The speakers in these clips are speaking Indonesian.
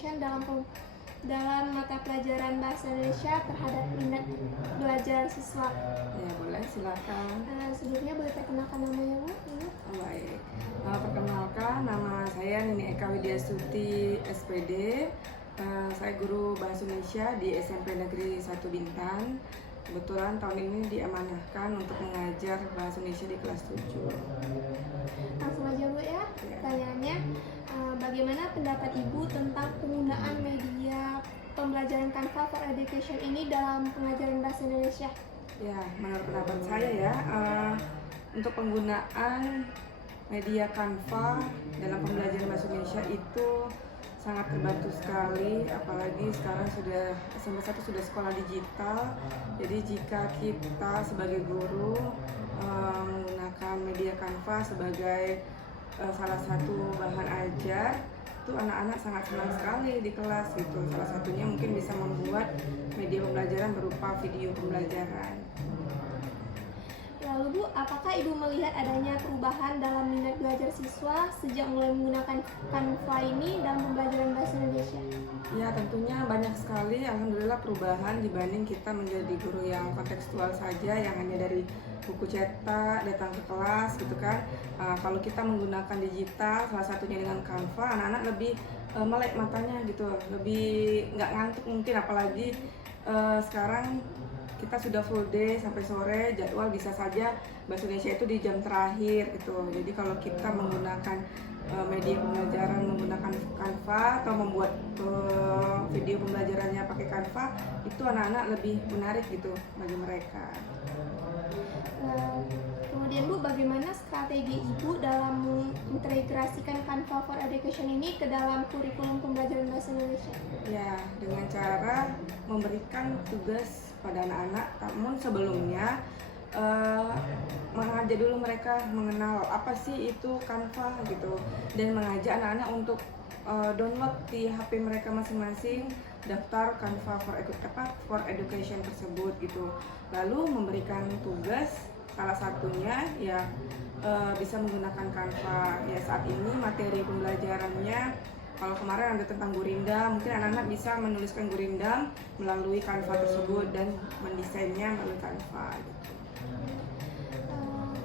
Education dalam mata pelajaran Bahasa Indonesia terhadap minat belajar siswa. Ya boleh, silakan. Sebelumnya boleh perkenalkan namanya Bu? Baik, perkenalkan nama saya Nini Eka Widiasuti SPD. Saya guru Bahasa Indonesia di SMP Negeri 1 Bintan. Kebetulan tahun ini diamanahkan untuk mengajar Bahasa Indonesia di kelas 7. Langsung aja Bu ya, pertanyaannya bagaimana pendapat Ibu tentang penggunaan media pembelajaran Canva for Education ini dalam pengajaran Bahasa Indonesia? Ya, menurut pendapat saya ya, untuk penggunaan media Canva dalam pembelajaran Bahasa Indonesia itu sangat terbantu sekali, apalagi sekarang sudah SMP 1 sudah sekolah digital. Jadi jika kita sebagai guru menggunakan media Canva sebagai salah satu bahan ajar, itu anak-anak sangat senang sekali di kelas gitu. Salah satunya mungkin bisa membuat media pembelajaran berupa video pembelajaran. Lalu Bu, apakah Ibu melihat adanya perubahan dalam minat belajar siswa sejak mulai menggunakan Canva ini dalam pembelajaran Bahasa Indonesia? Ya, tentunya banyak sekali alhamdulillah perubahan dibanding kita menjadi guru yang kontekstual saja, yang hanya dari buku cetak datang ke kelas gitu kan. Kalau kita menggunakan digital, salah satunya dengan Canva, anak-anak lebih melek matanya gitu, lebih nggak ngantuk mungkin, apalagi sekarang kita sudah full day sampai sore, jadwal bisa saja Bahasa Indonesia itu di jam terakhir gitu. Jadi kalau kita menggunakan media pembelajaran menggunakan Canva atau membuat video pembelajarannya pakai Canva, itu anak-anak lebih menarik gitu bagi mereka. Kemudian Bu, bagaimana strategi Ibu dalam mengintegrasikan Canva for Education ini ke dalam kurikulum pembelajaran Bahasa Indonesia? Ya, dengan cara memberikan tugas pada anak-anak, namun sebelumnya mengajak dulu mereka mengenal apa sih itu Canva gitu, dan mengajak anak-anak untuk download di HP mereka masing-masing daftar Canva for Education tersebut gitu. Lalu memberikan tugas, salah satunya ya bisa menggunakan Canva. Ya saat ini materi pembelajarannya, kalau kemarin ada tentang gurindam, mungkin anak-anak bisa menuliskan gurindam melalui Canva tersebut dan mendesainnya melalui Canva gitu.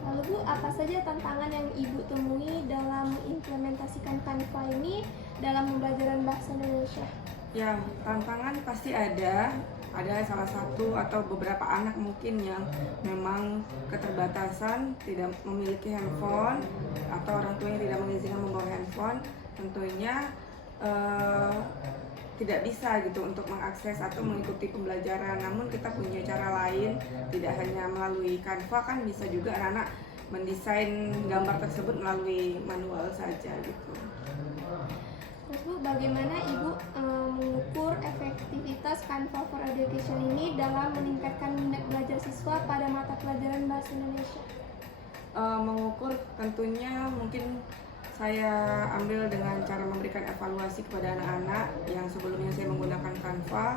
Lalu Bu, apa saja tantangan yang Ibu temui dalam mengimplementasikan Canva ini dalam pembelajaran Bahasa Indonesia? Ya, tantangan pasti ada. Ada salah satu atau beberapa anak mungkin yang memang keterbatasan, tidak memiliki handphone, atau orang tua yang tidak mengizinkan membawa handphone. Tentunya tidak bisa gitu untuk mengakses atau mengikuti pembelajaran. Namun kita punya cara lain, tidak hanya melalui Canva, kan bisa juga anak-anak mendesain gambar tersebut melalui manual saja gitu. Terus Bu, bagaimana Ibu mengukur efektivitas Canva for Education ini dalam meningkatkan minat belajar siswa pada mata pelajaran Bahasa Indonesia? Mengukur tentunya mungkin saya ambil dengan cara memberikan evaluasi kepada anak-anak yang sebelumnya saya menggunakan Canva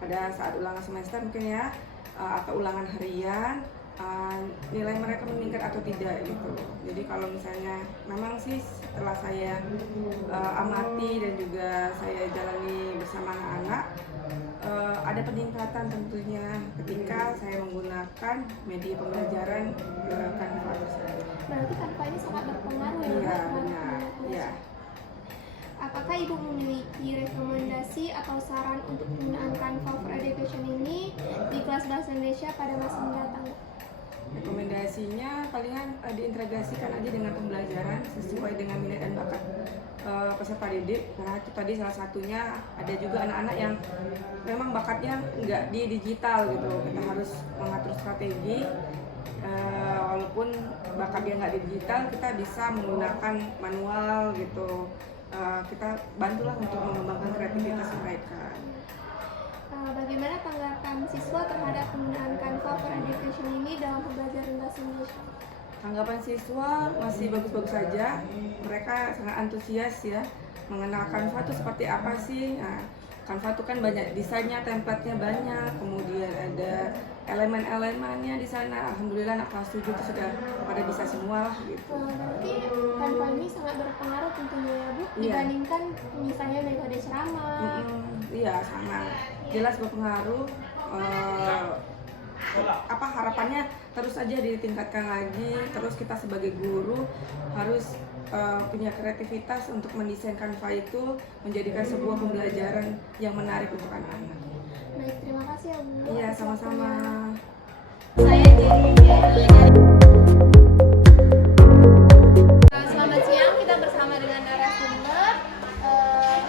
pada saat ulangan semester mungkin ya, atau ulangan harian, nilai mereka meningkat atau tidak gitu. Jadi kalau misalnya memang sih setelah saya amati dan juga saya jalani bersama anak-anak, ada peningkatan tentunya ketika saya menggunakan media pembelajaran Canva tersebut. Berarti Canva ini sangat berpengaruh ya? Iya, benar. Ya. Apakah Ibu memiliki rekomendasi atau saran untuk penggunaan Canva for Education ini di kelas Bahasa Indonesia pada masa mendatang? Rekomendasinya palingan diintegrasikan aja dengan pembelajaran sesuai dengan minat dan bakat peserta didik. Karena itu tadi salah satunya ada juga anak-anak yang memang bakatnya nggak di digital gitu. Kita harus mengatur strategi, walaupun bakat dia nggak di digital, kita bisa menggunakan manual gitu. Kita bantulah untuk mengembangkan kreativitas mereka. Bagaimana tanggapan siswa terhadap penggunaan Canva for Education ini dalam pembelajaran Bahasa Indonesia? Tanggapan siswa masih bagus-bagus saja. Mereka sangat antusias ya mengenal Canva itu seperti apa sih. Nah, Canva itu kan banyak desainnya, template-nya banyak, kemudian ada elemen-elemennya di sana. Alhamdulillah anak kelas 7 itu sudah pada bisa semua lah gitu. Berarti Canva ini sangat berpengaruh tentunya ya Bu, Iya. dibandingkan misalnya metode ceramah. Iya, sangat jelas berpengaruh. Harapannya terus aja ditingkatkan lagi, terus kita sebagai guru harus punya kreativitas untuk mendesain Canva itu menjadikan sebuah pembelajaran yang menarik untuk anak-anak. Baik, terima kasih ya Bu. Iya, atas sama-sama. waktunya. Saya Jenny. Selamat siang, kita bersama dengan narasumber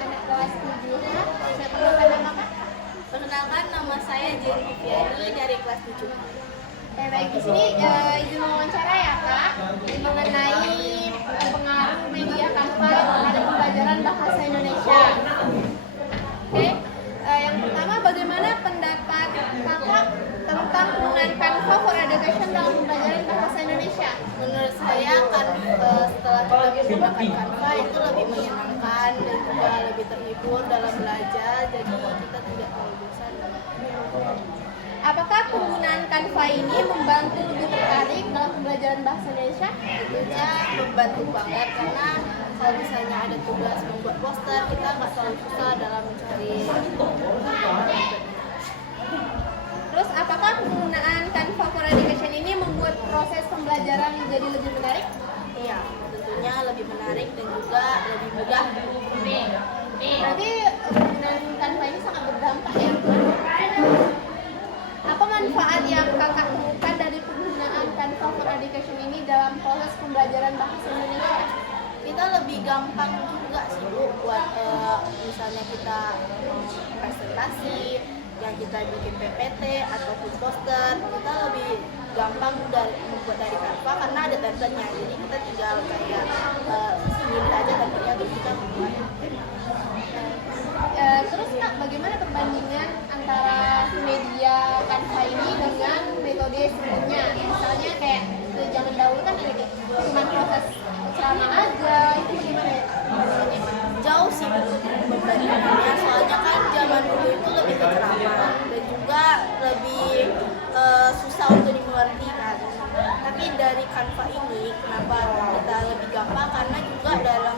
anak kelas 7H. Saya perkenalkan nama Kak. Perkenalkan, nama saya Jenny Viviani dari kelas 7. Baik, di sini izin wawancara ya Kak, mengenai pengaruh media Canva terhadap pembelajaran bahasa Indonesia. Oke, yang pertama bagaimana pendapat Kakak tentang penggunaan Canva for Education dalam pembelajaran bahasa Indonesia? Menurut saya kan setelah kita menggunakan Canva itu lebih menyenangkan dan juga lebih terhibur dalam belajar, jadi kita tidak terlalu bosan. Apakah penggunaan Canva ini membantu lebih tertarik dalam pembelajaran bahasa Indonesia? Tentunya membantu banget karena kalau misalnya ada tugas membuat poster, kita nggak terlalu susah dalam mencari. Terus apakah penggunaan Canva for Education ini membuat proses pembelajaran menjadi lebih menarik? Iya, tentunya lebih menarik dan juga lebih mudah. Berarti penggunaan Canva ini sangat berdampak ya. Apa manfaat yang Kakak temukan dari penggunaan Canva for Education ini dalam proses pembelajaran bahasa Indonesia? Kita lebih gampang juga sih Bu buat misalnya kita presentasi, yang kita bikin PPT ataupun poster, kita lebih gampang membuat dari Canva karena ada template-nya, jadi kita tinggal kayak pilih aja template-nya terus kita membuat. Terus Kak, bagaimana perbandingan antara media Canva ini dengan metode sebelumnya? Misalnya kayak dari zaman dahulu kan ada cuma proses ceramah aja, itu bagaimana ya? Jauh sih perbandingannya, soalnya kan zaman dulu itu lebih ke ceramah dan juga lebih susah untuk dimengerti kan. Tapi dari Canva ini kenapa kita lebih gampang, karena juga dalam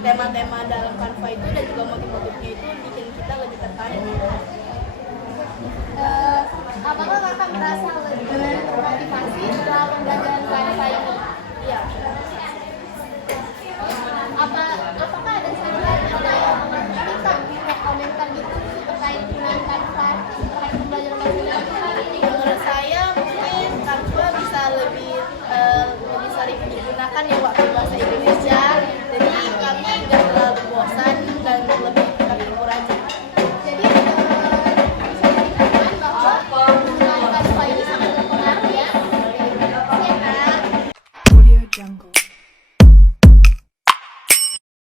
tema-tema dalam Canva itu dan juga motif-motifnya itu bikin kita lebih tertarik. Apakah Kakak merasa lebih termotivasi dalam pembelajaran Canva ini? Iya,